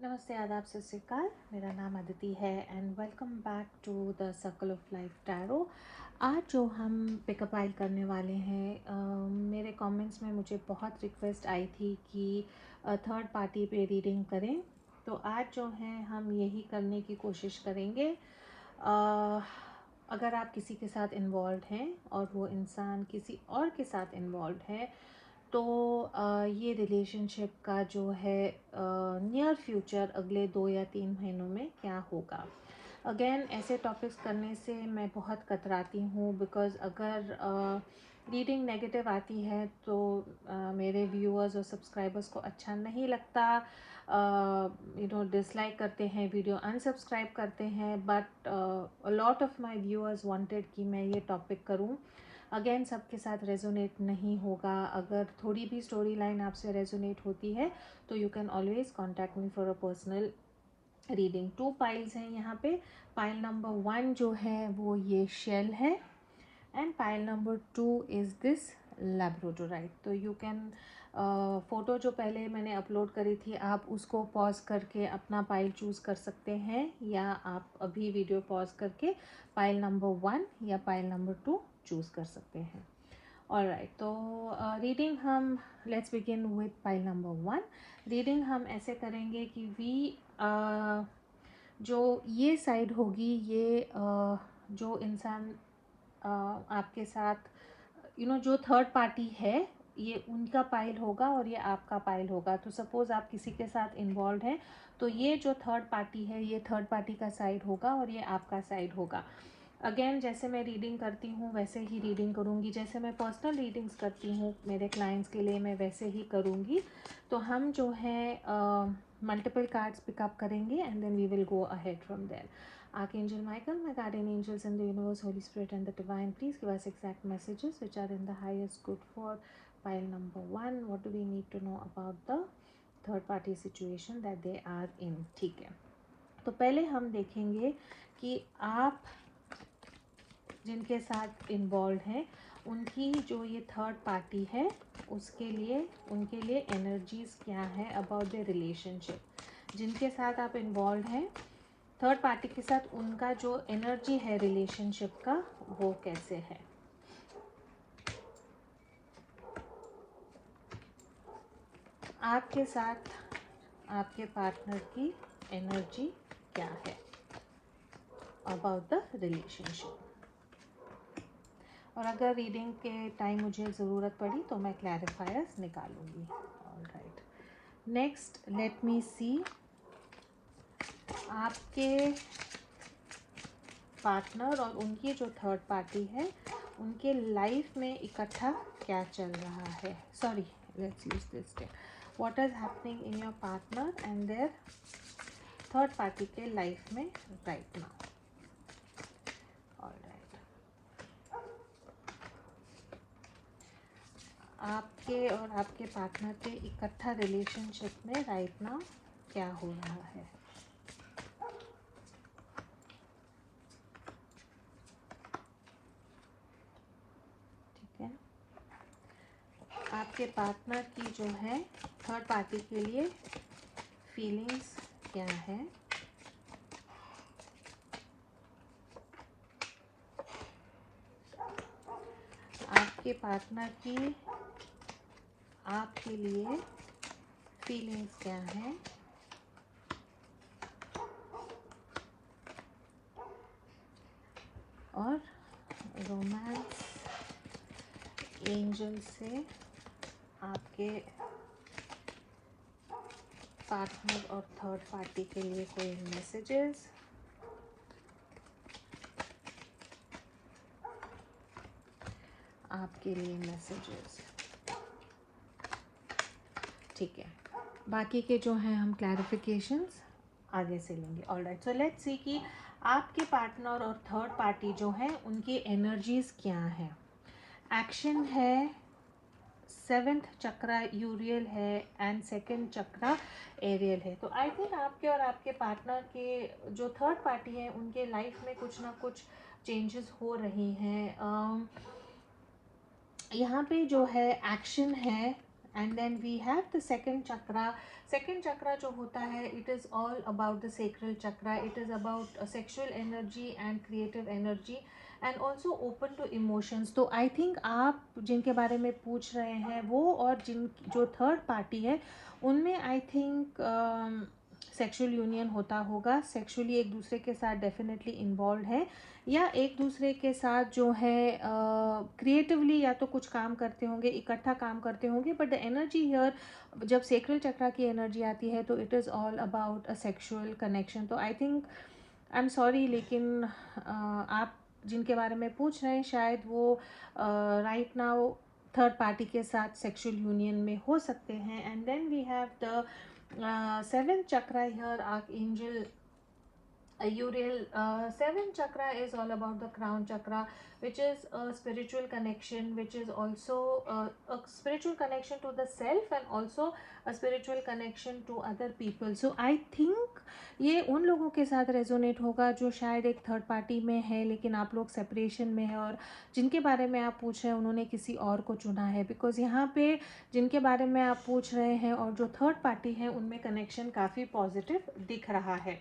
नमस्ते, आदाब, सत श्री अकाल। मेरा नाम अदिति है and welcome back to the circle of life tarot. आज जो हम पिकअप आइल करने वाले हैं, मेरे कमेंट्स में मुझे बहुत रिक्वेस्ट आई थी कि थर्ड पार्टी पे रीडिंग करें, तो आज जो है हम यही करने की कोशिश करेंगे। अगर आप किसी के साथ इन्वॉल्व हैं और वो इंसान किसी और के साथ इन्वॉल्व है, तो ये रिलेशनशिप का जो है नियर फ्यूचर अगले 2 या 3 महीनों में क्या होगा। अगेन ऐसे टॉपिक्स करने से मैं बहुत कतराती हूँ, बिकॉज़ अगर रीडिंग नेगेटिव आती है तो मेरे व्यूअर्स और सब्सक्राइबर्स को अच्छा नहीं लगता, डिसलाइक करते हैं, वीडियो अनसब्सक्राइब करते हैं। But a lot of my viewers wanted कि मैं ये टॉपिक करूँ। अगेन सबके साथ रेजोनेट नहीं होगा। अगर थोड़ी भी स्टोरी लाइन आपसे रेजोनेट होती है तो you can always contact me for a personal reading. 2 piles हैं यहाँ पे। पाइल नंबर 1 जो है वो ये शेल है and pile number 2 is this labradorite. तो यू कैन फ़ोटो जो पहले मैंने अपलोड करी थी, आप उसको पॉज करके अपना पाइल चूज़ कर सकते हैं, या आप अभी वीडियो पॉज करके पाइल नंबर 1 या पाइल नंबर 2 चूज़ कर सकते हैं। ऑलराइट, तो रीडिंग हम let's begin with pile number 1। Reading हम ऐसे करेंगे कि जो ये साइड होगी, ये जो इंसान आपके साथ जो थर्ड पार्टी है, ये उनका पाइल होगा और ये आपका पाइल होगा। तो सपोज़ आप किसी के साथ इन्वॉल्व हैं, तो ये जो थर्ड पार्टी है, ये थर्ड पार्टी का साइड होगा और ये आपका साइड होगा। अगेन जैसे मैं रीडिंग करती हूँ वैसे ही रीडिंग करूँगी, जैसे मैं पर्सनल रीडिंग्स करती हूँ मेरे क्लाइंट्स के लिए, मैं वैसे ही करूँगी। तो हम जो है मल्टीपल कार्ड्स पिकअप करेंगे and then we will go ahead from there. Archangel Michael, my guardian angels in the universe, Holy Spirit and the Divine, please give us exact messages which are in the highest good for pile number 1. What do we need to know about the third party situation that they are in? ठीक है, तो पहले हम देखेंगे कि आप जिनके साथ इन्वॉल्व हैं उनकी जो ये थर्ड पार्टी है उसके लिए उनके लिए एनर्जीज क्या है अबाउट द रिलेशनशिप। जिनके साथ आप इन्वॉल्व हैं थर्ड पार्टी के साथ, उनका जो एनर्जी है रिलेशनशिप का वो कैसे है। आपके साथ आपके पार्टनर की एनर्जी क्या है अबाउट द रिलेशनशिप। और अगर रीडिंग के टाइम मुझे ज़रूरत पड़ी तो मैं क्लैरिफायर्स निकालूंगी। ऑलराइट, नेक्स्ट लेट मी सी आपके पार्टनर और उनकी जो थर्ड पार्टी है उनके लाइफ में इकट्ठा क्या चल रहा है। Sorry, let's use this day. What is happening in your partner and there third party के लाइफ में राइट नाउ। ऑलराइट, आपके और आपके पार्टनर के इकट्ठा रिलेशनशिप में राइट नाउ क्या हो रहा है। ठीक है, आपके पार्टनर की जो है थर्ड पार्टी के लिए फीलिंग्स क्या है। आपके पार्टनर की आपके लिए फीलिंग्स क्या है। और रोमांस एंजल से आपके पार्टनर और थर्ड पार्टी के लिए कोई मैसेजेस। आपके लिए मैसेजेस। ठीक है, बाकी के जो हैं हम क्लैरिफिकेशंस आगे से लेंगे। ऑलराइट, सो लेट्स सी कि आपके पार्टनर और थर्ड पार्टी जो है उनकी एनर्जीज क्या है। एक्शन है, 7th चक्रा यूरियल है एंड 2nd चक्रा एरियल है। तो आई थिंक आपके और आपके पार्टनर के जो थर्ड पार्टी है उनके लाइफ में कुछ ना कुछ चेंजेस हो रही हैं। यहाँ पे जो है एक्शन है and then we have the second chakra. Second chakra जो होता है, it is all about the sacral chakra. It is about sexual energy and creative energy and also open to emotions. तो आई थिंक आप जिनके बारे में पूछ रहे हैं वो और जिन जो थर्ड पार्टी है उनमें आई थिंक सेक्सुअल यूनियन होता होगा. सेक्सुअली एक दूसरे के साथ डेफिनेटली इन्वॉल्व है, या एक दूसरे के साथ जो है क्रिएटिवली या तो कुछ काम करते होंगे, इकट्ठा काम करते होंगे. बट द एनर्जी हियर, जब सेक्रल चक्रा की एनर्जी आती है तो it is all about a sexual connection. तो I think, I am sorry, लेकिन आप जिनके बारे में पूछ रहे हैं शायद वो राइट नाउ थर्ड पार्टी के साथ सेक्सुअल यूनियन में हो सकते हैं. And then we have the seventh chakra here, Archangel Uriel. Seventh chakra is all about the crown chakra, which is a spiritual connection, which is also a spiritual connection to the self and also a spiritual connection to other people. So I think ये उन लोगों के साथ resonate होगा जो शायद एक third party में है लेकिन आप लोग सेपरेशन में है, और जिनके बारे में आप पूछ रहे हैं उन्होंने किसी और को चुना है. बिकॉज यहाँ पे जिनके बारे में आप पूछ रहे हैं और जो थर्ड पार्टी है उनमें कनेक्शन काफ़ी पॉजिटिव दिख रहा है.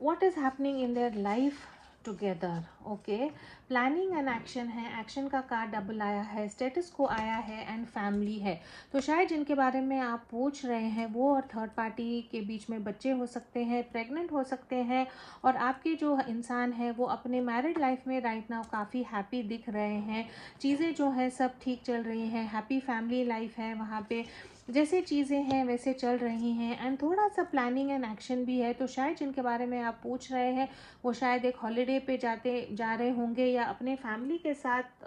what is happening in their life together. Okay, planning and action है. एक्शन का कार्ड डबल आया है, स्टेटस को आया है एंड फैमिली है. तो शायद जिनके बारे में आप पूछ रहे हैं वो और थर्ड पार्टी के बीच में बच्चे हो सकते हैं, प्रेग्नेंट हो सकते हैं, और आपके जो इंसान है वो अपने मैरिड लाइफ में राइट नाउ काफ़ी हैप्पी दिख रहे हैं. चीज़ें जो है सब ठीक चल रही हैं, हैप्पी फैमिली लाइफ है वहाँ पे, जैसे चीज़ें हैं वैसे चल रही हैं. एंड थोड़ा सा प्लानिंग एंड एक्शन भी है. तो शायद जिनके बारे में आप पूछ रहे हैं वो शायद एक हॉलिडे पे जा रहे होंगे, या अपने फैमिली के साथ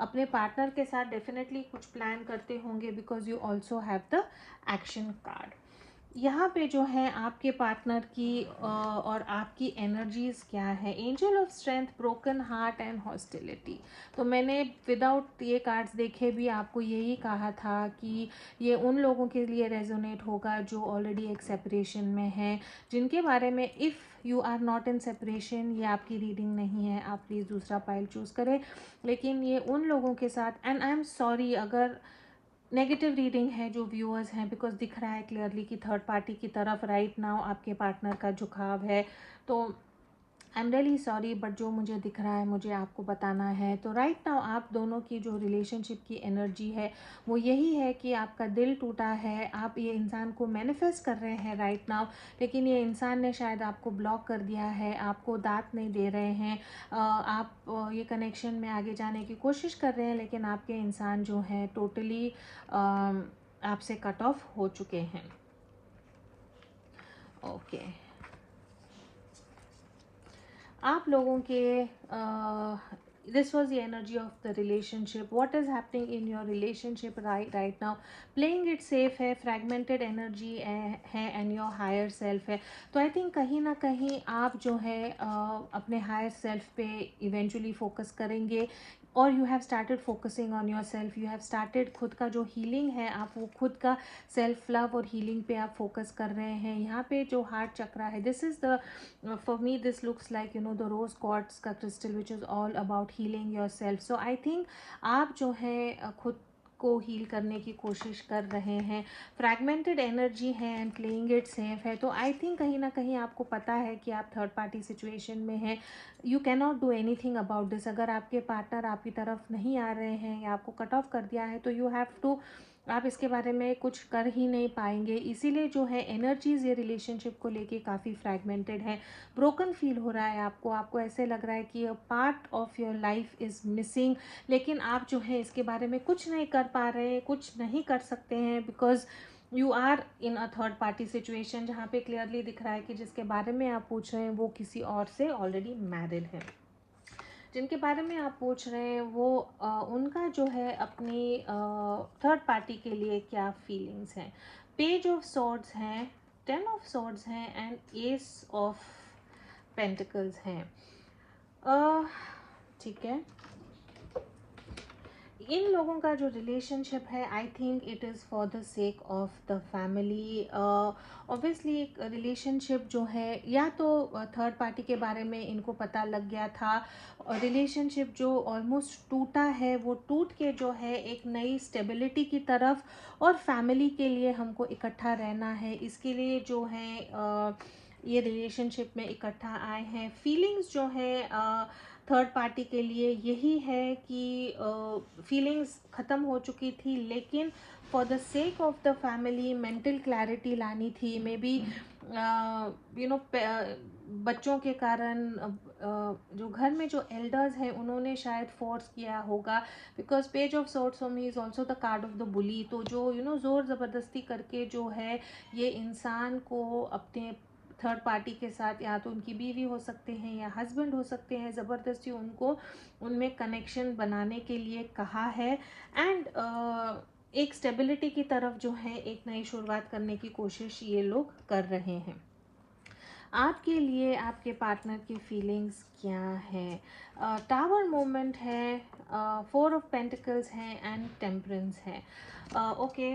अपने पार्टनर के साथ डेफिनेटली कुछ प्लान करते होंगे, because you also have the action card. यहाँ पे जो है आपके पार्टनर की और आपकी एनर्जीज क्या है. Angel of strength, broken heart and hostility. तो मैंने विदाउट ये कार्ड्स देखे भी आपको यही कहा था कि ये उन लोगों के लिए रेजोनेट होगा जो ऑलरेडी एक सेपरेशन में है, जिनके बारे में if you are not in separation, ये आपकी रीडिंग नहीं है, आप प्लीज़ दूसरा पाइल चूज़ करें. लेकिन ये उन लोगों के साथ, एंड आई एम सॉरी अगर नेगेटिव रीडिंग है जो व्यूअर्स हैं, बिकॉज दिख रहा है क्लियरली कि थर्ड पार्टी की तरफ राइट नाउ आपके पार्टनर का झुकाव है. तो I am really sorry, but जो मुझे दिख रहा है मुझे आपको बताना है. तो राइट नाउ आप दोनों की जो रिलेशनशिप की एनर्जी है वो यही है कि आपका दिल टूटा है, आप ये इंसान को मैनिफेस्ट कर रहे हैं राइट नाउ, लेकिन ये इंसान ने शायद आपको ब्लॉक कर दिया है, आपको दांत नहीं दे रहे हैं. आप ये कनेक्शन में आगे जाने की कोशिश कर रहे हैं, लेकिन आपके इंसान जो हैं टोटली आपसे कट ऑफ हो चुके हैं. ओके, आप लोगों के this was the energy of the relationship. What is happening in your relationship right now? Playing it safe है, fragmented energy है and your higher self है. तो I think कहीं ना कहीं आप जो है अपने higher self पे eventually focus करेंगे, और you have started focusing on your self. You have started खुद का जो हीलिंग है, आप वो खुद का सेल्फ लव और हीलिंग पे आप फोकस कर रहे हैं. यहाँ पे जो हार्ट चक्रा है, this is the, for me this looks like you know the rose quartz का crystal which is all about healing yourself. So I think आप जो है खुद को हील करने की कोशिश कर रहे हैं. फ्रैगमेंटेड एनर्जी है एंड प्लेइंग इट सेफ है. तो आई थिंक कहीं ना कहीं आपको पता है कि आप थर्ड पार्टी सिचुएशन में हैं. You can not do any thing about this. अगर आपके पार्टनर आपकी तरफ नहीं आ रहे हैं या आपको कट ऑफ कर दिया है तो यू हैव टू, आप इसके बारे में कुछ कर ही नहीं पाएंगे. इसीलिए जो है एनर्जीज ये रिलेशनशिप को लेके काफ़ी फ्रैगमेंटेड है. ब्रोकन फील हो रहा है आपको ऐसे लग रहा है कि a part of your life is missing, लेकिन आप जो है इसके बारे में कुछ नहीं कर पा रहे हैं, कुछ नहीं कर सकते हैं, because you are in a third party situation, जहाँ पे क्लियरली दिख रहा है कि जिसके बारे में आप पूछ रहे हैं वो किसी और से ऑलरेडी मैरिड है. जिनके बारे में आप पूछ रहे हैं वो उनका जो है अपनी थर्ड पार्टी के लिए क्या फीलिंग्स हैं. पेज ऑफ सॉर्ड्स हैं, 10 ऑफ सॉर्ड्स हैं एंड एस ऑफ पेंटिकल्स हैं. ठीक है, इन लोगों का जो रिलेशनशिप है, I think it is for the sake of the family. Obviously एक रिलेशनशिप जो है, या तो थर्ड पार्टी के बारे में इनको पता लग गया था, और रिलेशनशिप जो ऑलमोस्ट टूटा है वो टूट के जो है एक नई स्टेबिलिटी की तरफ, और फैमिली के लिए हमको इकट्ठा रहना है, इसके लिए जो है ये रिलेशनशिप में इकट्ठा आए हैं। फीलिंग्स जो है थर्ड पार्टी के लिए यही है कि फीलिंग्स ख़त्म हो चुकी थी, लेकिन for the sake of the family mental clarity लानी थी। मे बी यू नो बच्चों के कारण जो घर में जो एल्डर्स हैं उन्होंने शायद फोर्स किया होगा, because page of swords for me is also the card of the बुली। तो जो ज़ोर ज़बरदस्ती करके जो है ये इंसान को अपने थर्ड पार्टी के साथ, या तो उनकी बीवी हो सकते हैं या हस्बैंड हो सकते हैं, ज़बरदस्ती उनको उनमें कनेक्शन बनाने के लिए कहा है। एंड एक स्टेबिलिटी की तरफ जो है एक नई शुरुआत करने की कोशिश ये लोग कर रहे हैं। आपके लिए आपके पार्टनर की फीलिंग्स क्या है? टावर मोमेंट है, 4 ऑफ पेंटिकल्स है एंड टेम्परेंस है। ओके,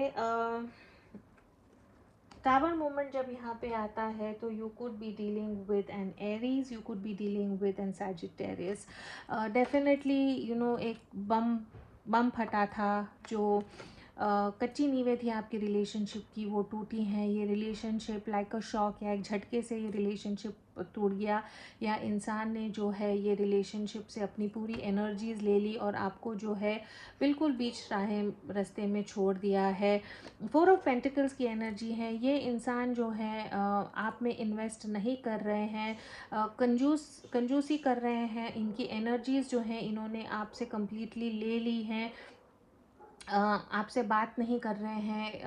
टावर मोमेंट जब यहाँ पे आता है तो you could be dealing with an Aries, you could be dealing with an Sagittarius. Definitely एक बम फटा था, जो कच्ची नींवें थी आपकी रिलेशनशिप की वो टूटी हैं। ये रिलेशनशिप लाइक अ शॉक, या एक झटके से ये रिलेशनशिप टूट गया, या इंसान ने जो है ये रिलेशनशिप से अपनी पूरी एनर्जीज ले ली और आपको जो है बिल्कुल बीच रास्ते में छोड़ दिया है। 4 ऑफ पेंटिकल्स की एनर्जी है, ये इंसान जो है आप में इन्वेस्ट नहीं कर रहे हैं, कंजूसी कर रहे हैं। इनकी एनर्जीज जो हैं इन्होंने आपसे कम्प्लीटली ले ली हैं, आपसे बात नहीं कर रहे हैं,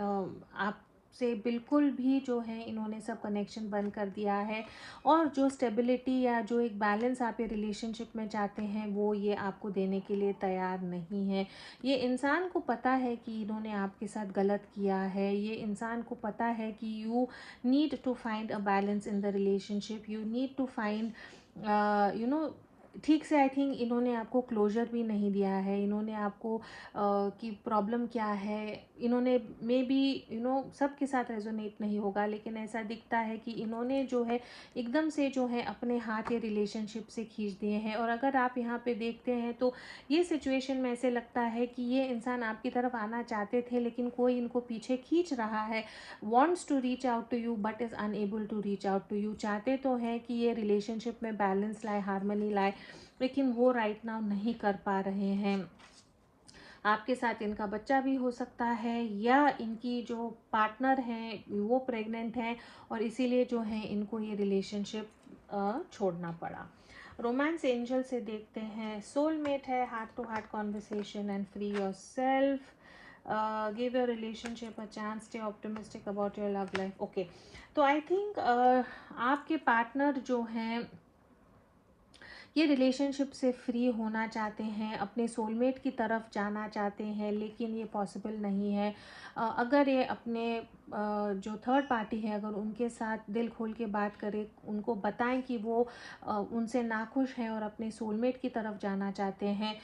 आपसे बिल्कुल भी जो है इन्होंने सब कनेक्शन बंद कर दिया है। और जो स्टेबिलिटी या जो एक बैलेंस आप ये रिलेशनशिप में चाहते हैं वो ये आपको देने के लिए तैयार नहीं है। ये इंसान को पता है कि इन्होंने आपके साथ गलत किया है, ये इंसान को पता है कि you need to find a balance in the relationship, you need to find ठीक से। आई थिंक इन्होंने आपको क्लोजर भी नहीं दिया है, इन्होंने आपको कि प्रॉब्लम क्या है, इन्होंने मे बी सबके साथ रेजोनेट नहीं होगा, लेकिन ऐसा दिखता है कि इन्होंने जो है एकदम से जो है अपने हाथ ये रिलेशनशिप से खींच दिए हैं। और अगर आप यहाँ पे देखते हैं तो ये सिचुएशन में ऐसे लगता है कि ये इंसान आपकी तरफ आना चाहते थे, लेकिन कोई इनको पीछे खींच रहा है, wants to reach out to you but is unable to reach out to you. चाहते तो हैं कि ये रिलेशनशिप में बैलेंस लाए, हारमोनी लाए, लेकिन वो राइट नाउ नहीं कर पा रहे हैं। आपके साथ इनका बच्चा भी हो सकता है, या इनकी जो पार्टनर हैं वो प्रेग्नेंट हैं, और इसीलिए जो है इनको ये रिलेशनशिप छोड़ना पड़ा। रोमांस एंजल से देखते हैं, सोलमेट है, heart to heart conversation and free your self, give your relationship a chance, stay optimistic about your love life. Okay, तो आई थिंक आपके पार्टनर जो हैं ये रिलेशनशिप से फ्री होना चाहते हैं, अपने सोलमेट की तरफ जाना चाहते हैं, लेकिन ये पॉसिबल नहीं है। अगर ये अपने जो थर्ड पार्टी है अगर उनके साथ दिल खोल के बात करें, उनको बताएं कि वो उनसे नाखुश हैं और अपने सोलमेट की तरफ जाना चाहते हैं,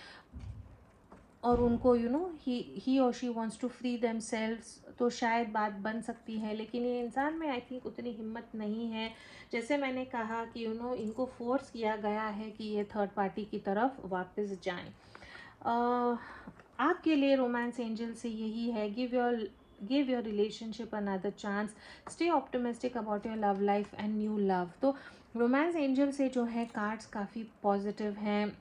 और उनको ही और she wants to free themselves, तो शायद बात बन सकती है। लेकिन ये इंसान में आई थिंक उतनी हिम्मत नहीं है। जैसे मैंने कहा कि इनको फोर्स किया गया है कि ये थर्ड पार्टी की तरफ वापस जाएं। आपके लिए रोमांस एंजल से यही है, give your relationship another chance, stay optimistic about your love life and new love. तो रोमांस एंजल से जो है कार्ड्स काफ़ी पॉजिटिव हैं,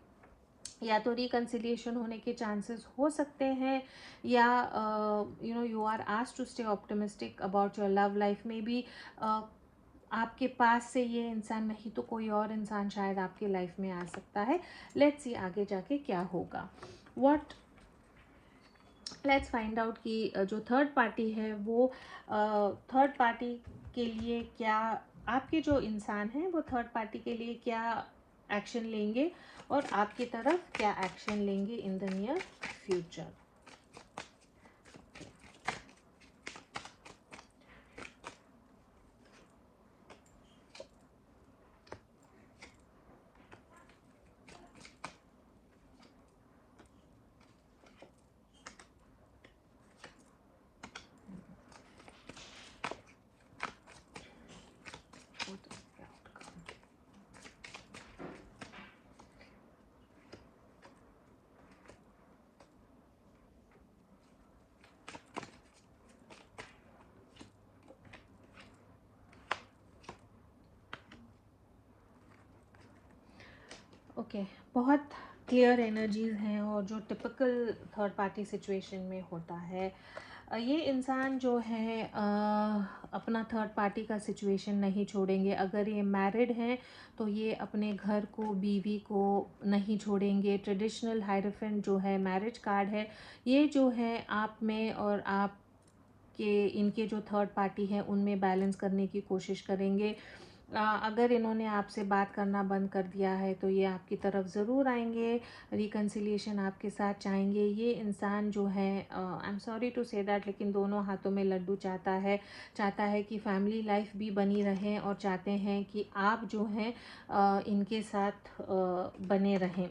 या तो रिकन्सिलिएशन होने के चांसेस हो सकते हैं, या you are asked to stay optimistic about your love life. में भी आपके पास से ये इंसान नहीं तो कोई और इंसान शायद आपके लाइफ में आ सकता है। लेट्स सी आगे जाके क्या होगा। लेट्स फाइंड आउट कि जो थर्ड पार्टी है वो थर्ड पार्टी के लिए क्या, आपके जो इंसान हैं वो थर्ड पार्टी के लिए क्या एक्शन लेंगे, और आपकी तरफ क्या एक्शन लेंगे in the near future. Okay, बहुत क्लियर एनर्जीज़ हैं और जो टिपिकल थर्ड पार्टी सिचुएशन में होता है। ये इंसान जो है अपना थर्ड पार्टी का सिचुएशन नहीं छोड़ेंगे। अगर ये मैरिड हैं तो ये अपने घर को, बीवी को नहीं छोड़ेंगे। ट्रेडिशनल हायराफेंट जो है मैरिज कार्ड है, ये जो है आप में और आप के इनके जो थर्ड पार्टी हैं उनमें बैलेंस करने की कोशिश करेंगे। अगर इन्होंने आपसे बात करना बंद कर दिया है तो ये आपकी तरफ ज़रूर आएंगे, रिकन्सिलिएशन आपके साथ चाहेंगे। ये इंसान जो है, I am sorry to say that, लेकिन दोनों हाथों में लड्डू चाहता है कि फैमिली लाइफ भी बनी रहे और चाहते हैं कि आप जो हैं इनके साथ बने रहें।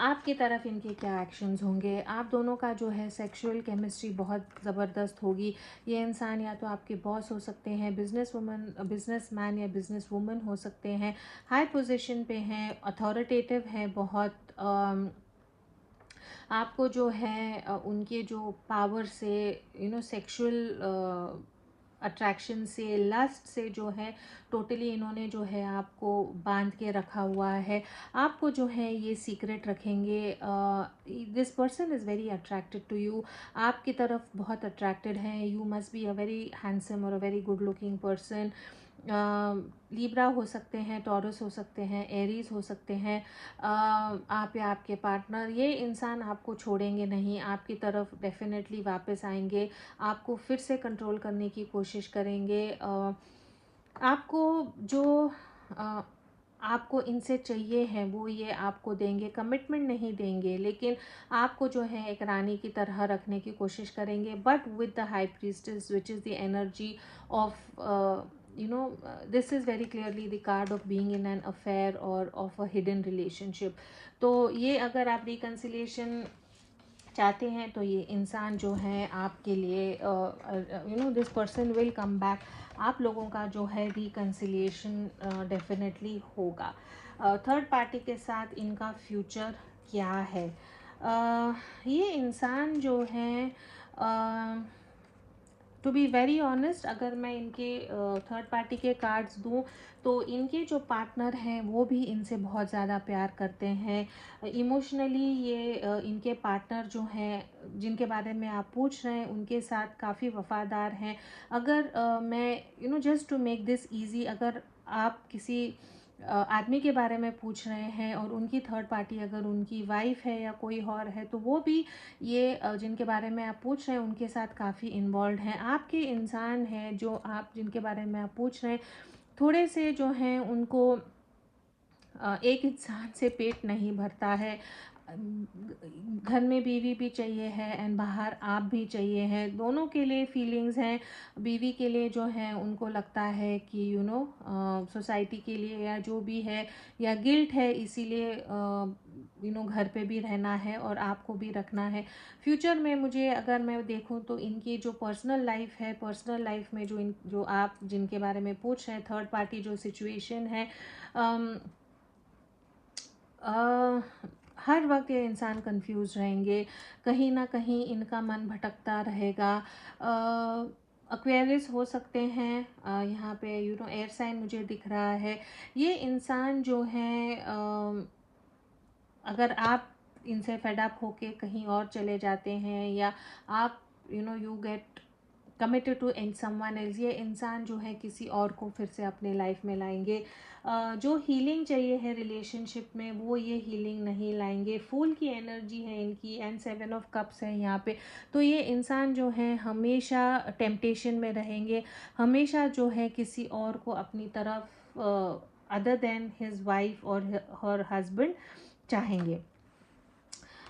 आपकी तरफ इनके क्या एक्शंस होंगे? आप दोनों का जो है सेक्सुअल केमिस्ट्री बहुत ज़बरदस्त होगी। ये इंसान या तो आपके बॉस हो सकते हैं, बिजनेसमैन या बिजनेस वूमन हो सकते हैं, हाई पोजीशन पे हैं, अथॉरिटेटिव हैं बहुत। आपको जो है उनके जो पावर से, सेक्सुअल अट्रैक्शन से, लस्ट से जो है टोटली इन्होंने जो है आपको बांध के रखा हुआ है। आपको जो है ये सीक्रेट रखेंगे। This person is very attracted to you, आपकी तरफ बहुत अट्रैक्टेड हैं। You must be a very handsome और a very good looking person. Libra हो सकते हैं, टॉरस हो सकते हैं, एरीज हो सकते हैं। आप या आपके पार्टनर, ये इंसान आपको छोड़ेंगे नहीं, आपकी तरफ डेफिनेटली वापस आएंगे, आपको फिर से कंट्रोल करने की कोशिश करेंगे। आपको जो आपको इनसे चाहिए है वो ये आपको देंगे। कमिटमेंट नहीं देंगे, लेकिन आपको जो है एक रानी की तरह रखने की कोशिश करेंगे, but with the high priestess which is the energy of this is very clearly the card of being in an affair or of a hidden relationship. तो ये अगर आप reconciliation चाहते हैं तो ये इंसान जो है आपके लिए, this person will come back. आप लोगों का जो है रिकन्सिलिएशन डेफिनेटली होगा। थर्ड पार्टी के साथ इनका फ्यूचर क्या है? ये इंसान जो है, टू बी वेरी ऑनेस्ट, अगर मैं इनके थर्ड पार्टी के कार्ड्स दूं तो इनके जो पार्टनर हैं वो भी इनसे बहुत ज़्यादा प्यार करते हैं। इमोशनली ये इनके पार्टनर जो हैं जिनके बारे में आप पूछ रहे हैं उनके साथ काफ़ी वफ़ादार हैं। अगर मैं just to make this easy, अगर आप किसी आदमी के बारे में पूछ रहे हैं और उनकी थर्ड पार्टी अगर उनकी वाइफ है या कोई और है तो वो भी ये जिनके बारे में आप पूछ रहे हैं उनके साथ काफ़ी इन्वॉल्व हैं। आपके इंसान हैं जो आप जिनके बारे में आप पूछ रहे हैं, थोड़े से जो हैं उनको एक इंसान से पेट नहीं भरता है। घर में बीवी भी चाहिए है एंड बाहर आप भी चाहिए हैं, दोनों के लिए फीलिंग्स हैं। बीवी के लिए जो है उनको लगता है कि सोसाइटी के लिए या जो भी है, या गिल्ट है, इसीलिए घर पे भी रहना है और आपको भी रखना है। फ्यूचर में मुझे अगर मैं देखूं तो इनकी जो पर्सनल लाइफ है, पर्सनल लाइफ में जो आप जिनके बारे में पूछ रहे हैं, थर्ड पार्टी जो सिचुएशन है, हर वक्त ये इंसान कंफ्यूज रहेंगे, कहीं ना कहीं इनका मन भटकता रहेगा। एक्वेरियस हो सकते हैं, यहाँ पे एयर साइन मुझे दिख रहा है। ये इंसान जो है, अगर आप इनसे फेडअप होके कहीं और चले जाते हैं या आप you get committed to and someone else, ये इंसान जो है किसी और को फिर से अपने लाइफ में लाएंगे। जो हीलिंग चाहिए है रिलेशनशिप में वो ये हीलिंग नहीं लाएंगे। फूल की एनर्जी है इनकी एंड 7 ऑफ कप्स है यहाँ पे। तो ये इंसान जो है हमेशा टेम्पटेशन में रहेंगे, हमेशा जो है किसी और को अपनी तरफ अदर देन हिज वाइफ और हर हस्बैंड चाहेंगे।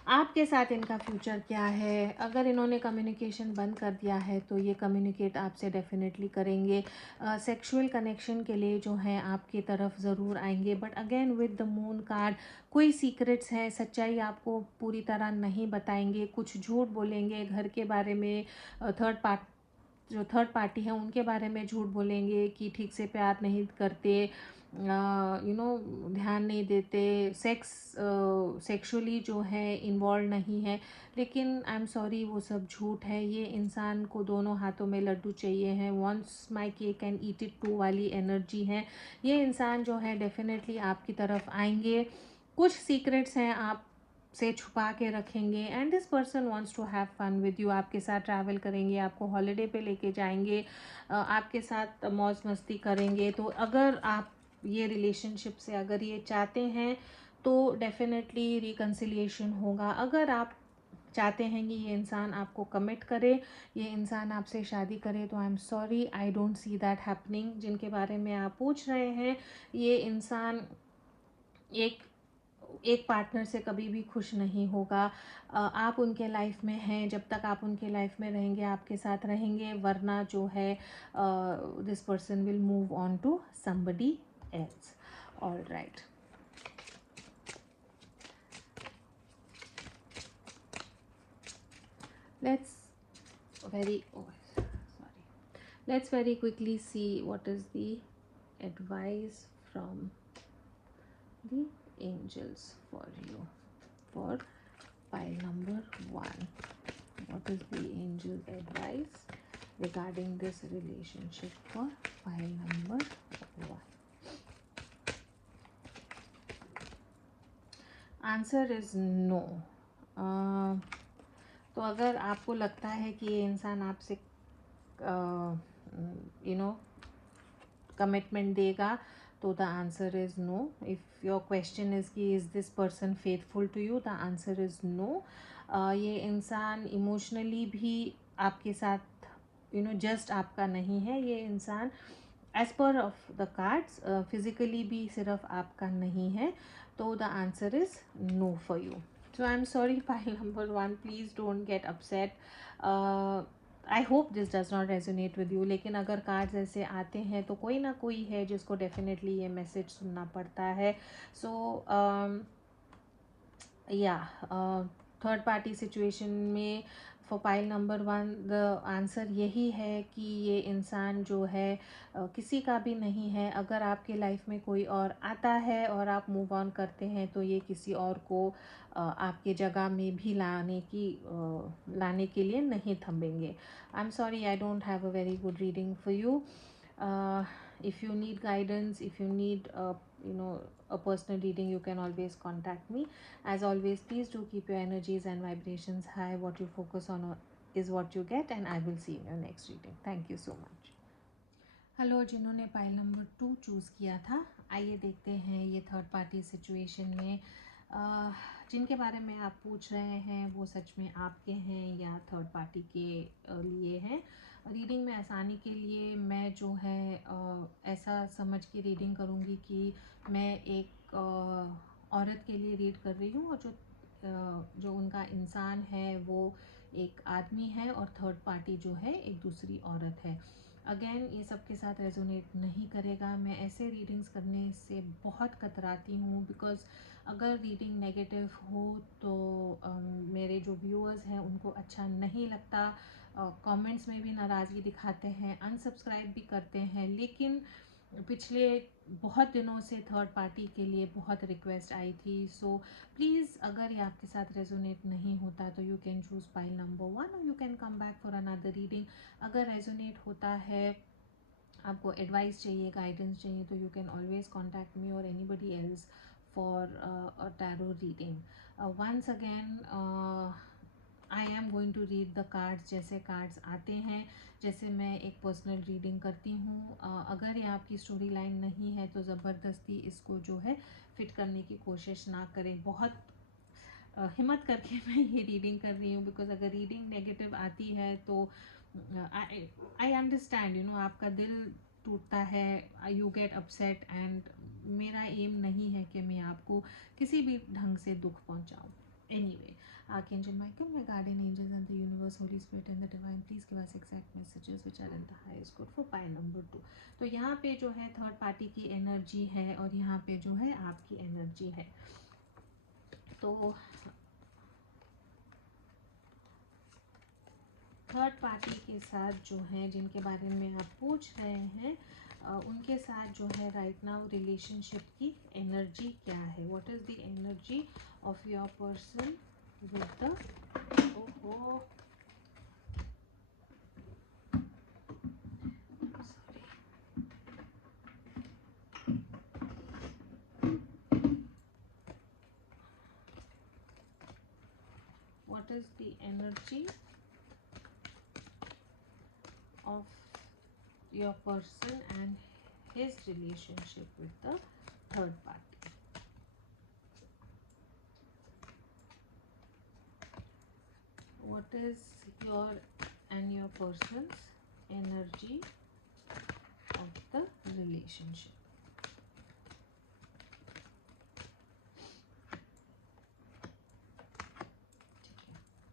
आपके साथ इनका फ्यूचर क्या है? अगर इन्होंने कम्युनिकेशन बंद कर दिया है तो ये कम्युनिकेट आपसे डेफिनेटली करेंगे। सेक्सुअल कनेक्शन के लिए जो है आपकी तरफ ज़रूर आएंगे, but again with the moon card कोई सीक्रेट्स है, सच्चाई आपको पूरी तरह नहीं बताएंगे, कुछ झूठ बोलेंगे घर के बारे में। जो थर्ड पार्टी है उनके बारे में झूठ बोलेंगे कि ठीक से प्यार नहीं करते, ध्यान नहीं देते, सेक्सुअली जो है इन्वॉल्व नहीं है, लेकिन आई एम सॉरी वो सब झूठ है। ये इंसान को दोनों हाथों में लड्डू चाहिए हैं, wants my cake and eat it too वाली एनर्जी है। ये इंसान जो है डेफिनेटली आपकी तरफ आएंगे, कुछ सीक्रेट्स हैं आप से छुपा के रखेंगे, and this person wants to have fun with you. आपके साथ ट्रैवल करेंगे, आपको हॉलीडे पे लेके जाएंगे, आपके साथ मौज मस्ती करेंगे। तो अगर आप ये रिलेशनशिप से अगर ये चाहते हैं तो डेफिनेटली रिकन्सिलिएशन होगा। अगर आप चाहते हैं कि ये इंसान आपको कमिट करे, ये इंसान आपसे शादी करे, तो आई am sorry, I don't see that happening. जिनके बारे में आप पूछ रहे हैं, ये इंसान एक एक पार्टनर से कभी भी खुश नहीं होगा। आप उनके लाइफ में हैं, जब तक आप उनके लाइफ में रहेंगे आपके साथ रहेंगे, वरना जो है this person will move on to somebody else. All right, let's let's very quickly see what is the advice from the angels for you for pile number 1. What is the angel advice regarding this relationship for pile number 1? Answer is no. तो अगर आपको लगता है कि ये इंसान आपसे commitment देगा, तो the answer is no. If your question is कि is this person faithful to you, the answer is no. ये इंसान इमोशनली भी आपके साथ जस्ट आपका नहीं है। ये इंसान as per of the cards physically भी सिर्फ आपका नहीं है। तो the answer is no for you. So I'm sorry, pile number 1, please don't get upset. I hope this does not resonate with you. लेकिन अगर कार्ड्स ऐसे आते हैं तो कोई ना कोई है जिसको डेफिनेटली ये मैसेज सुनना पड़ता है। सो या थर्ड पार्टी सिचुएशन में for pile number 1 the answer यही है कि ये इंसान जो है किसी का भी नहीं है। अगर आपके लाइफ में कोई और आता है और आप मूव ऑन करते हैं, तो ये किसी और को आपके जगह में भी लाने के लिए नहीं थमेंगे। I am sorry, I don't have a very good reading for you. If you need guidance, if you need a personal reading, you can always contact me. As always, please do keep your energies and vibrations high. What you focus on is what you get, and I will see you in your next reading. Thank you so much. Hello, जिन्होंने pile number 2 choose किया था, आइए देखते हैं ये third party situation में जिनके बारे में आप पूछ रहे हैं वो सच में आपके हैं या थर्ड पार्टी के लिए हैं। रीडिंग में आसानी के लिए मैं जो है ऐसा समझ के रीडिंग करूँगी कि मैं एक औरत के लिए रीड कर रही हूँ, और जो उनका इंसान है वो एक आदमी है और थर्ड पार्टी जो है एक दूसरी औरत है। अगेन ये सबके साथ रेजोनेट नहीं करेगा। मैं ऐसे रीडिंग्स करने से बहुत कतराती हूँ, बिकॉज़ अगर रीडिंग नेगेटिव हो तो मेरे जो व्यूअर्स हैं उनको अच्छा नहीं लगता, कमेंट्स में भी नाराज़गी दिखाते हैं, अनसब्सक्राइब भी करते हैं। लेकिन पिछले बहुत दिनों से थर्ड पार्टी के लिए बहुत रिक्वेस्ट आई थी। सो प्लीज़, अगर ये आपके साथ रेजोनेट नहीं होता तो you can choose pile number 1 और you can come back for another reading. अगर रेजोनेट होता है, आपको एडवाइस चाहिए, गाइडेंस चाहिए, तो you can always contact me और anybody else for a tarot reading. Once again I am going to read the cards जैसे कार्ड्स आते हैं, जैसे मैं एक पर्सनल रीडिंग करती हूँ। अगर ये आपकी स्टोरी लाइन नहीं है तो ज़बरदस्ती इसको जो है फिट करने की कोशिश ना करें। बहुत हिम्मत करके मैं ये रीडिंग कर रही हूँ, बिकॉज अगर रीडिंग नेगेटिव आती है तो आई अंडरस्टैंड, आपका दिल टूटता है, यू गेट अपसेट, एंड मेरा एम नहीं है कि मैं आपको किसी भी ढंग से दुख पहुँचाऊँ। Anyway, Archangel Michael, my guardian angels and the universe, Holy Spirit and the divine, please give us exact messages which are in the highest good for pile number 2. तो यहाँ पे जो है थर्ड पार्टी की एनर्जी है और यहाँ पे जो है आपकी एनर्जी है। तो थर्ड पार्टी के साथ जो है, जिनके बारे में आप पूछ रहे हैं, उनके साथ जो है राइट नाउ रिलेशनशिप की एनर्जी क्या है? What is the energy of your person with the ओहो what is the energy of your person and his relationship with the third party? What is your and your person's energy of the relationship?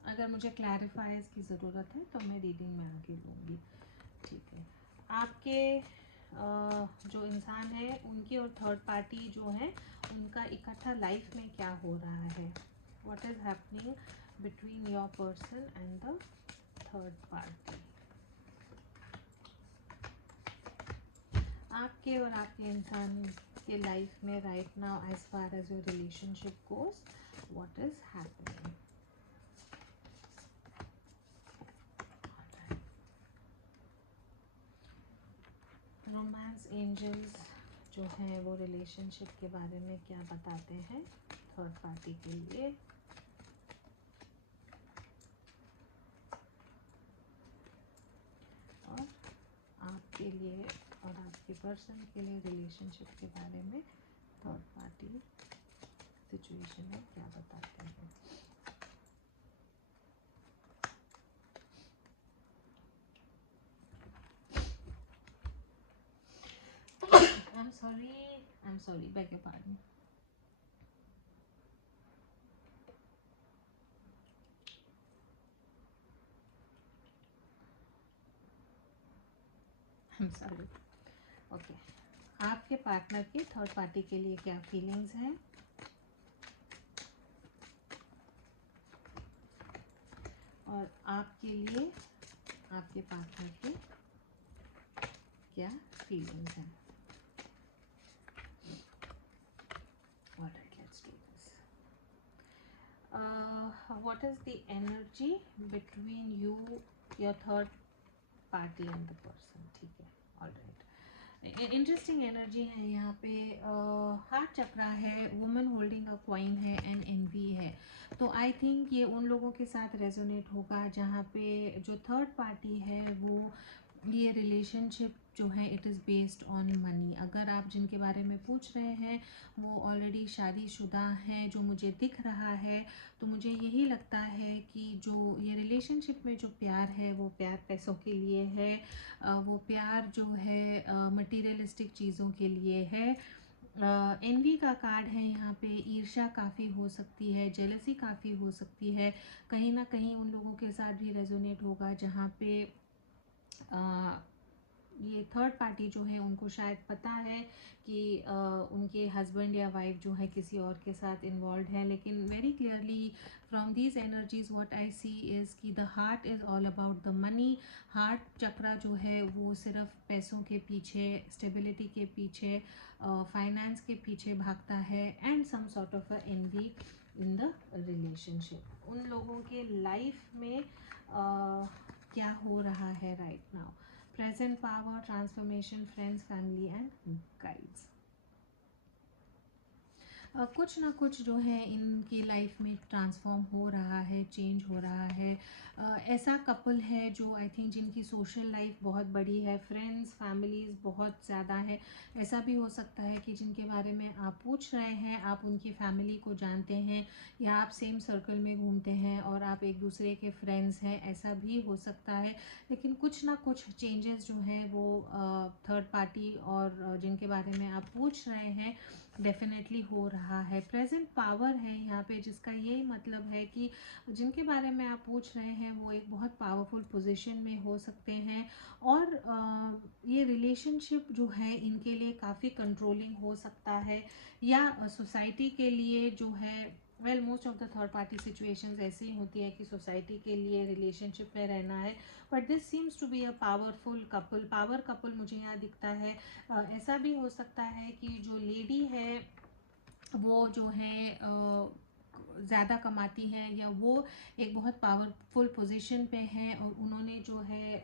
अगर मुझे clarifies की ज़रूरत है तो मैं reading में आगे लूँगी। ठीक है, आपके जो इंसान है उनकी और थर्ड पार्टी जो है उनका इकट्ठा लाइफ में क्या हो रहा है? What is happening between your person and the third party? आपके और आपके इंसान के लाइफ में right now as far as your relationship goes, what is happening? Romance angels जो हैं वो रिलेशनशिप के बारे में क्या बताते हैं थर्ड पार्टी के लिए? और आपके लिए और आपके पर्सन के लिए रिलेशनशिप के बारे में थर्ड पार्टी सिचुएशन में क्या बताते हैं? I'm sorry, beg your pardon. I'm sorry. Okay, आपके पार्टनर की थर्ड पार्टी के लिए क्या फीलिंग्स हैं? और आपके लिए आपके पार्टनर की क्या फीलिंग्स हैं? Alright, let's do this. What is the energy between you, your third party and the person? ठीक है, alright. इंटरेस्टिंग एनर्जी है यहाँ पे। हार्ट चक्रा है, वुमन होल्डिंग अ क्वाइन है एंड एनवी है। तो आई थिंक ये उन लोगों के साथ रेजोनेट होगा जहाँ पे जो थर्ड पार्टी है वो ये रिलेशनशिप जो है it is based on money. अगर आप जिनके बारे में पूछ रहे हैं वो ऑलरेडी शादीशुदा हैं जो मुझे दिख रहा है, तो मुझे यही लगता है कि जो ये रिलेशनशिप में जो प्यार है वो प्यार पैसों के लिए है, वो प्यार जो है मटीरियलिस्टिक चीज़ों के लिए है। एनवी का कार्ड है यहाँ पे, ईर्ष्या काफ़ी हो सकती है, जेलसी काफ़ी हो सकती है, कहीं ना कहीं उन लोगों के साथ भी रेजोनेट होगा जहाँ पे ये थर्ड पार्टी जो है उनको शायद पता है कि उनके हस्बैंड या वाइफ जो है किसी और के साथ इन्वॉल्व है, लेकिन very clearly from these energies what I see is कि the heart is all about the money. Heart chakra जो है वो सिर्फ पैसों के पीछे, स्टेबिलिटी के पीछे, फाइनेंस के पीछे भागता है and some sort of a envy in the relationship. उन लोगों के लाइफ में क्या हो रहा है right now? Present power, transformation, friends, family and guides. कुछ ना कुछ जो है इनकी लाइफ में ट्रांसफॉर्म हो रहा है, चेंज हो रहा है। ऐसा कपल है जो आई थिंक जिनकी सोशल लाइफ बहुत बड़ी है, फ्रेंड्स फैमिलीज़ बहुत ज़्यादा है। ऐसा भी हो सकता है कि जिनके बारे में आप पूछ रहे हैं आप उनकी फैमिली को जानते हैं या आप सेम सर्कल में घूमते हैं और आप एक दूसरे के फ्रेंड्स हैं, ऐसा भी हो सकता है। लेकिन कुछ ना कुछ चेंजेस जो हैं वो थर्ड पार्टी और जिनके बारे में आप पूछ रहे हैं डेफिनेटली हो रहा है। प्रेजेंट पावर है यहाँ पे, जिसका ये मतलब है कि जिनके बारे में आप पूछ रहे हैं वो एक बहुत पावरफुल पोजीशन में हो सकते हैं और ये रिलेशनशिप जो है इनके लिए काफ़ी कंट्रोलिंग हो सकता है या सोसाइटी के लिए जो है well most of the third party situations ऐसी ही होती है कि सोसाइटी के लिए रिलेशनशिप में रहना है, but this seems to be a powerful couple, power couple मुझे यहाँ दिखता है। ऐसा भी हो सकता है कि जो लेडी है वो जो है ज़्यादा कमाती हैं, या वो एक बहुत पावरफुल पोजीशन पे हैं और उन्होंने जो है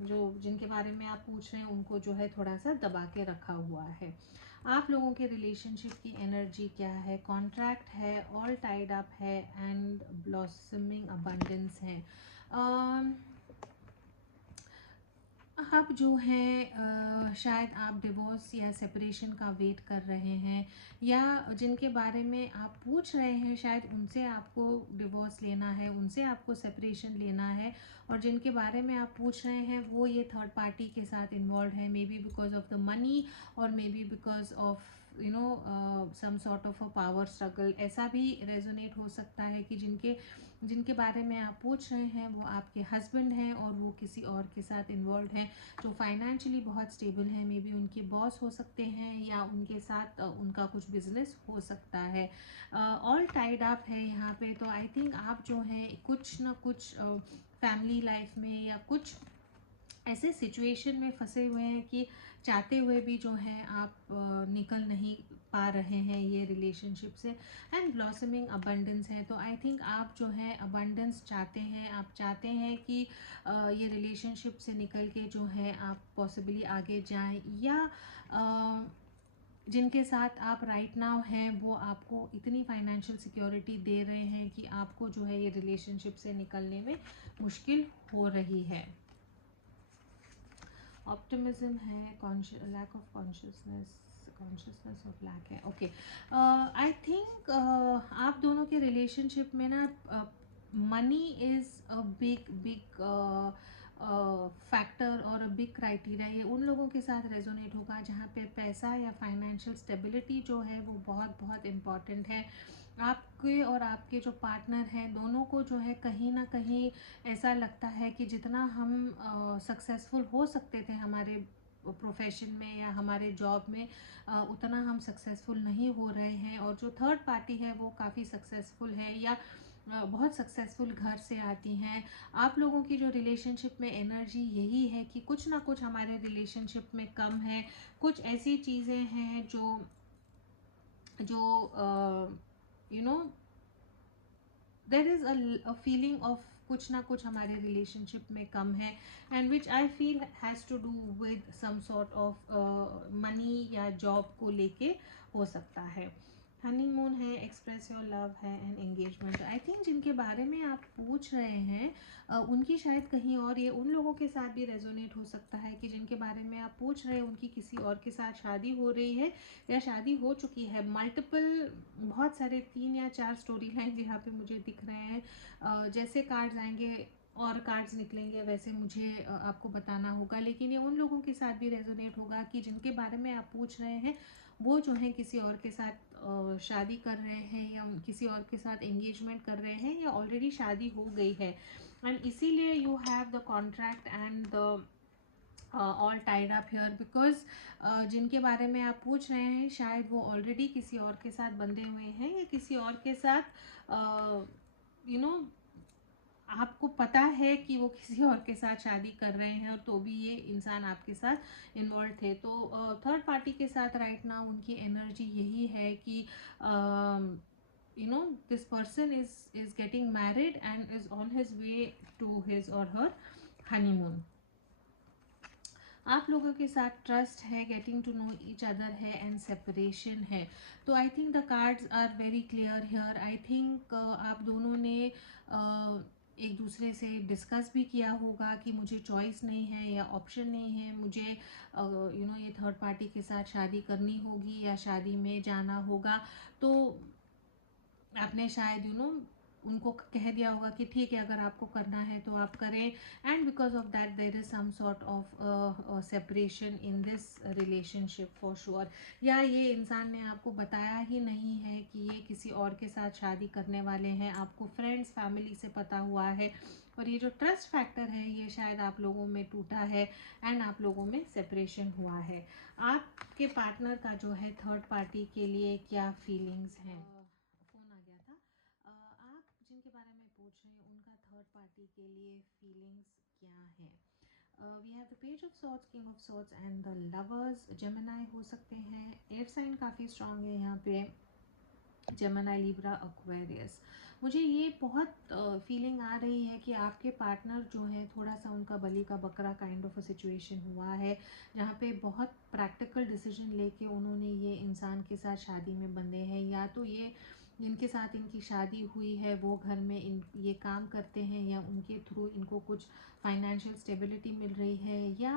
जो जिनके बारे में आप पूछ रहे हैं उनको जो है थोड़ा सा दबा के रखा हुआ है। आप लोगों के रिलेशनशिप की एनर्जी क्या है? कॉन्ट्रैक्ट है, ऑल टाइड अप है एंड ब्लॉसमिंग अबंडेंस है। अब जो है शायद आप डिवोर्स या सेपरेशन का वेट कर रहे हैं, या जिनके बारे में आप पूछ रहे हैं शायद उनसे आपको डिवोर्स लेना है, उनसे आपको सेपरेशन लेना है, और जिनके बारे में आप पूछ रहे हैं वो ये थर्ड पार्टी के साथ इन्वॉल्व है, maybe because of the money और maybe because of some sort of a power struggle. ऐसा भी रेजोनेट हो सकता है कि जिनके बारे में आप पूछ रहे हैं वो आपके हस्बैंड हैं और वो किसी और के साथ इन्वॉल्व हैं, जो फाइनेंशियली बहुत स्टेबल है, मे बी उनके बॉस हो सकते हैं या उनके साथ उनका कुछ बिजनेस हो सकता है। ऑल टाइड अप है यहाँ पे, तो आई थिंक आप जो है कुछ ना कुछ फैमिली लाइफ में या कुछ ऐसे सिचुएशन में फंसे हुए हैं कि चाहते हुए भी जो है आप निकल नहीं पा रहे हैं ये रिलेशनशिप से। एंड ब्लॉसमिंग अबंडेंस है, तो आई थिंक आप जो है अबंडेंस चाहते हैं, आप चाहते हैं कि ये रिलेशनशिप से निकल के जो है आप पॉसिबली आगे जाएं, या जिनके साथ आप राइट नाउ हैं वो आपको इतनी फाइनेंशियल सिक्योरिटी दे रहे हैं कि आपको जो है ये रिलेशनशिप से निकलने में मुश्किल हो रही है। ऑप्टिमिज्म है, lack of consciousness of lack है। ओके, आई थिंक आप दोनों के रिलेशनशिप में ना money is a big big factor और अ बिग क्राइटेरिया। ये उन लोगों के साथ रेजोनेट होगा जहाँ पे पैसा या फाइनेंशियल स्टेबिलिटी जो है वो बहुत बहुत इम्पॉर्टेंट है। आपके और आपके जो पार्टनर हैं दोनों को जो है कहीं ना कहीं ऐसा लगता है कि जितना हम सक्सेसफुल हो सकते थे हमारे प्रोफेशन में या हमारे जॉब में, उतना हम सक्सेसफुल नहीं हो रहे हैं, और जो थर्ड पार्टी है वो काफ़ी सक्सेसफुल है या बहुत सक्सेसफुल घर से आती हैं। आप लोगों की जो रिलेशनशिप में एनर्जी यही है कि कुछ ना कुछ हमारे रिलेशनशिप में कम है, कुछ ऐसी चीज़ें हैं जो you know there is a feeling of कुछ ना कुछ हमारे रिलेशनशिप में कम है, and which I feel has to do with some sort of money या जॉब को लेके हो सकता है। हनीमून है, एक्सप्रेस योर लव है एंड एंगेजमेंट। आई थिंक जिनके बारे में आप पूछ रहे हैं उनकी शायद कहीं और, ये उन लोगों के साथ भी रेजोनेट हो सकता है कि जिनके बारे में आप पूछ रहे हैं उनकी किसी और के साथ शादी हो रही है या शादी हो चुकी है। मल्टीपल, बहुत सारे 3 या 4 स्टोरी लाइन यहाँ पे मुझे दिख रहे हैं। जैसे कार्ड्स आएंगे और कार्ड्स निकलेंगे वैसे मुझे आपको बताना होगा, लेकिन ये उन लोगों के साथ भी रेजोनेट होगा कि जिनके बारे में आप पूछ रहे हैं वो जो है किसी और के साथ शादी कर रहे हैं या किसी और के साथ एंगेजमेंट कर रहे हैं या ऑलरेडी शादी हो गई है, एंड इसीलिए you have the contract and the all tied up here, because जिनके बारे में आप पूछ रहे हैं शायद वो ऑलरेडी किसी और के साथ बंधे हुए हैं या किसी और के साथ यू नो आपको पता है कि वो किसी और के साथ शादी कर रहे हैं और तो भी ये इंसान आपके साथ इन्वॉल्व थे। तो थर्ड पार्टी के साथ राइट नाउ उनकी एनर्जी यही है कि this person is getting married and is on his way to his or her honeymoon. आप लोगों के साथ ट्रस्ट है, getting to know each other है एंड सेपरेशन है। तो I think the cards are very clear here. I think आप दोनों ने एक दूसरे से डिस्कस भी किया होगा कि मुझे चॉइस नहीं है या ऑप्शन नहीं है, मुझे ये थर्ड पार्टी के साथ शादी करनी होगी या शादी में जाना होगा। तो आपने शायद उनको कह दिया होगा कि ठीक है अगर आपको करना है तो आप करें, and because of that there is some sort of separation in this relationship for sure. या ये इंसान ने आपको बताया ही नहीं है कि ये किसी और के साथ शादी करने वाले हैं, आपको फ्रेंड्स फैमिली से पता हुआ है, और ये जो ट्रस्ट फैक्टर है ये शायद आप लोगों में टूटा है एंड आप लोगों में सेपरेशन हुआ है। आपके पार्टनर का जो है थर्ड पार्टी के लिए क्या फीलिंग्स हैं? फ़ोन आ गया था। आप जिनके बारे में पूछ रहे हैं उनका थर्ड पार्टी के लिए फीलिंग्स क्या है? We have the page of swords, king of swords and the lovers. Gemini हो सकते हैं, एयर साइन काफ़ी स्ट्रांग है यहाँ पे, जेमिनाई, लिब्रा, एक्वेरियस। मुझे ये बहुत फीलिंग आ रही है कि आपके पार्टनर जो है थोड़ा सा उनका बलि का बकरा काइंड ऑफ अ सिचुएशन हुआ है, जहाँ पे बहुत प्रैक्टिकल डिसीजन लेके उन्होंने ये इंसान के साथ शादी में बंधे हैं। या तो ये जिनके साथ इनकी शादी हुई है वो घर में इन ये काम करते हैं, या उनके थ्रू इनको कुछ फाइनेंशियल स्टेबिलिटी मिल रही है, या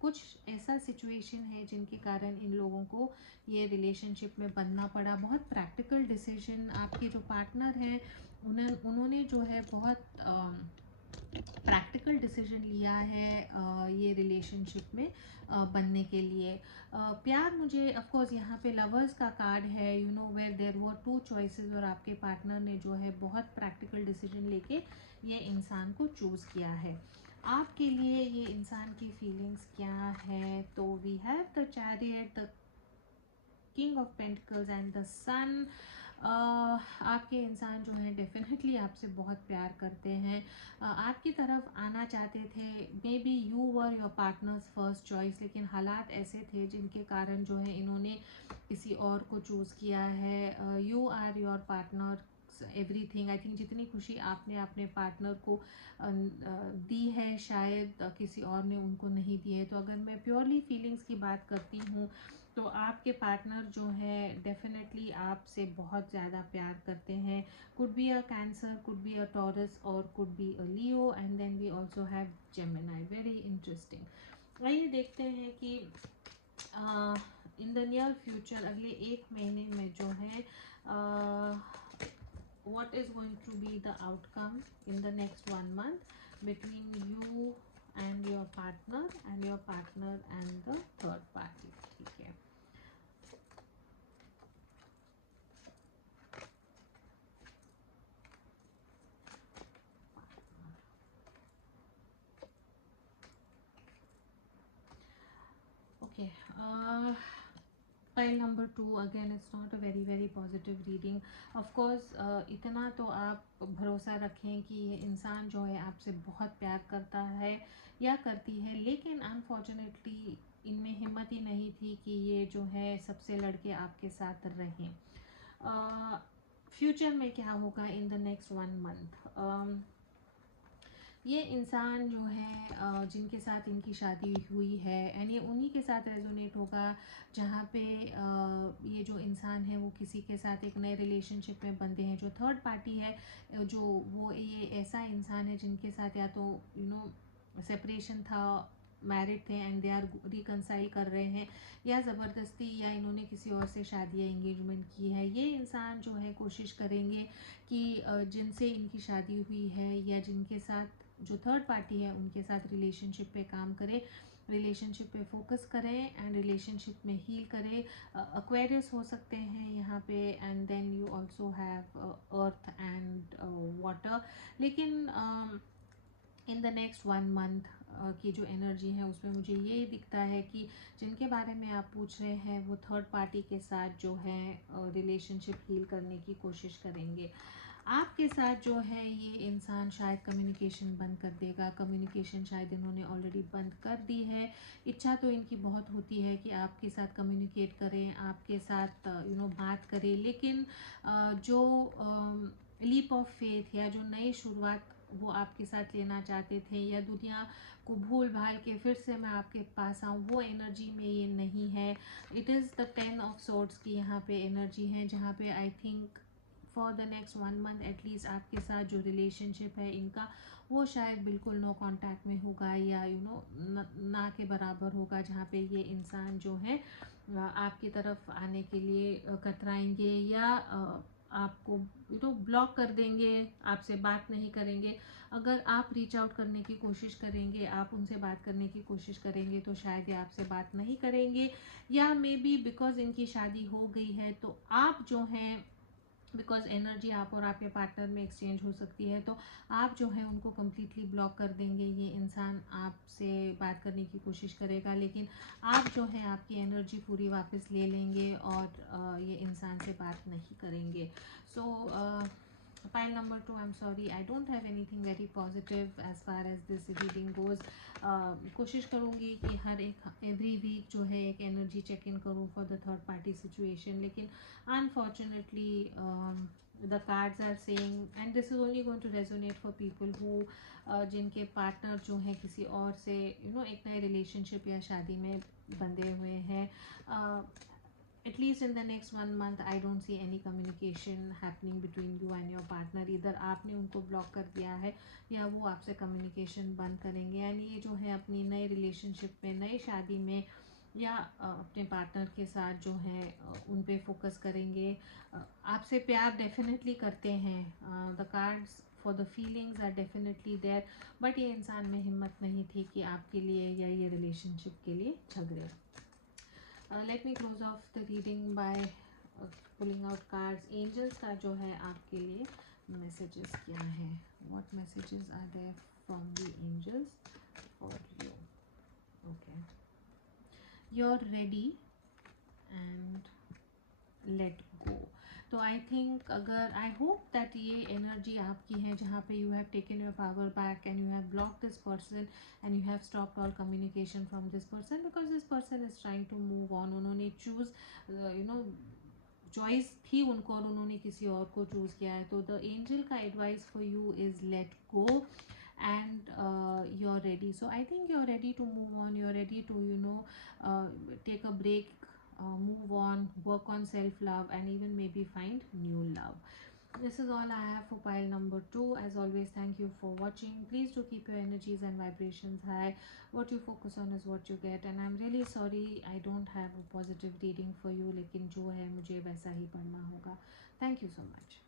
कुछ ऐसा सिचुएशन है जिनके कारण इन लोगों को ये रिलेशनशिप में बनना पड़ा। बहुत प्रैक्टिकल डिसीजन आपके जो पार्टनर हैं उन्होंने जो है बहुत प्रैक्टिकल डिसीजन लिया है ये रिलेशनशिप में बनने के लिए। प्यार, मुझे ऑफ कोर्स यहाँ पे लवर्स का कार्ड है, you know where there were two choices, और आपके पार्टनर ने जो है बहुत प्रैक्टिकल डिसीजन लेके ये इंसान को चूज़ किया है। आपके लिए ये इंसान की फीलिंग्स क्या है? तो we have the chariot, the king of pentacles and the sun. आपके इंसान जो है डेफिनेटली आपसे बहुत प्यार करते हैं, आपकी तरफ आना चाहते थे। May be you were your partners first choice, लेकिन हालात ऐसे थे जिनके कारण जो है इन्होंने किसी और को चूज़ किया है। You are your partner everything. I think जितनी खुशी आपने अपने पार्टनर को दी है शायद किसी और ने उनको नहीं दी है। तो अगर मैं प्योरली फीलिंग्स की बात करती हूँ तो आपके पार्टनर जो है डेफिनेटली आपसे बहुत ज़्यादा प्यार करते हैं। Could be a Cancer, could be a Taurus, और could be a Leo, and then we also have Gemini. Very interesting. आइए देखते हैं कि इन द नियर फ्यूचर, अगले एक महीने में जो है what is going to be the outcome in the next 1 month between you and your partner and the third party। ठीक है, okay. File number 2, again it's not a very very positive reading. Of course इतना तो आप भरोसा रखें कि ये इंसान जो है आपसे बहुत प्यार करता है या करती है, लेकिन अनफॉर्चुनेटली इनमें हिम्मत ही नहीं थी कि ये जो है सबसे लड़के आपके साथ रहें। फ्यूचर में क्या होगा इन द नेक्स्ट 1 मंथ? ये इंसान जो है जिनके साथ इनकी शादी हुई है, एंड ये उन्हीं के साथ रेजोनेट होगा जहाँ पे ये जो इंसान है वो किसी के साथ एक नए रिलेशनशिप में बंधे हैं। जो थर्ड पार्टी है जो वो ये ऐसा इंसान है जिनके साथ या तो यू नो सेपरेशन था, मैरिड थे एंड दे आर रिकनसाइल कर रहे हैं, या ज़बरदस्ती या इन्होंने किसी और से शादी या इंगेजमेंट की है। ये इंसान जो है कोशिश करेंगे कि जिनसे इनकी शादी हुई है या जिनके साथ जो थर्ड पार्टी है उनके साथ रिलेशनशिप पे काम करें, रिलेशनशिप पे फोकस करें एंड रिलेशनशिप में हील करें। एक्वेरियस हो सकते हैं यहाँ पे, and then you also have earth and water. लेकिन इन द नेक्स्ट 1 मंथ की जो एनर्जी है उसमें मुझे ये दिखता है कि जिनके बारे में आप पूछ रहे हैं वो थर्ड पार्टी के साथ जो है रिलेशनशिप हील करने की कोशिश करेंगे। आपके साथ जो है ये इंसान शायद कम्युनिकेशन बंद कर देगा, कम्युनिकेशन शायद इन्होंने ऑलरेडी बंद कर दी है। इच्छा तो इनकी बहुत होती है कि आपके साथ कम्युनिकेट करें, आपके साथ यू नो बात करें, लेकिन जो लीप ऑफ फेथ या जो नई शुरुआत वो आपके साथ लेना चाहते थे, या दुनिया को भूल भाल के फिर से मैं आपके पास आऊँ, वो एनर्जी में ये नहीं है। It is the 10 of swords की यहाँ पे एनर्जी है, जहाँ पे I think for the next 1 month at least आपके साथ जो रिलेशनशिप है इनका वो शायद बिल्कुल नो कांटेक्ट में होगा, या यू नो ना के बराबर होगा, जहाँ पे ये इंसान जो है आपकी तरफ आने के लिए कतराएंगे, या आपको ब्लॉक कर देंगे, आपसे बात नहीं करेंगे। अगर आप रीच आउट करने की कोशिश करेंगे, आप उनसे बात करने की कोशिश करेंगे, तो शायद ये आपसे बात नहीं करेंगे, या मे बी बिकॉज इनकी शादी हो गई है तो आप जो हैं, बिकॉज एनर्जी आप और आपके पार्टनर में एक्सचेंज हो सकती है, तो आप जो है उनको कम्प्लीटली ब्लॉक कर देंगे। ये इंसान आपसे बात करने की कोशिश करेगा, लेकिन आप जो है आपकी एनर्जी पूरी वापस ले लेंगे और ये इंसान से बात नहीं करेंगे। सो pile number 2, I'm sorry, I don't have anything very positive as far as this reading goes. कोशिश करूँगी कि हर एक एवरी वीक जो है एक एनर्जी चेक इन करूँ for the third party situation, लेकिन unfortunately the cards are saying, and this is only going to resonate for people who जिनके पार्टनर जो हैं किसी और से एक नए रिलेशनशिप या शादी में बंधे हुए हैं। at least in the next 1 month I don't see any communication happening between you and your partner. इधर आपने उनको ब्लॉक कर दिया है या वो आपसे कम्युनिकेशन बंद करेंगे, यानी ये जो है अपनी नई रिलेशनशिप में, नई शादी में, या अपने पार्टनर के साथ जो है उन पे फोकस करेंगे। आपसे प्यार डेफिनेटली करते हैं, the cards for the feelings are definitely there, but ये इंसान में हिम्मत नहीं थी कि आपके लिए या ये रिलेशनशिप के लिए झगड़े। Let me close off the reading by pulling out cards. Angels का जो है आपके लिए मैसेजेस क्या है, what messages are there from the angels for you. Okay, you are ready and let go. तो आई थिंक, अगर आई होप दैट ये एनर्जी आपकी है जहाँ पे you have taken your power back and you have block this person and you have stopped all communication from this person, because this person is trying to move on. उन्होंने choose choice थी उनको और उन्होंने किसी और को choose किया है। तो द एंजल का advice for you is let go and you're ready. So I think you're ready to move on, you're ready to take a break, move on, work on self love, and even maybe find new love. This is all I have for pile number 2. As always, thank you for watching. Please do keep your energies and vibrations high. What you focus on is what you get, and I'm really sorry I don't have a positive reading for you, लेकिन जो है मुझे वैसा ही पढ़ना होगा. Thank you so much.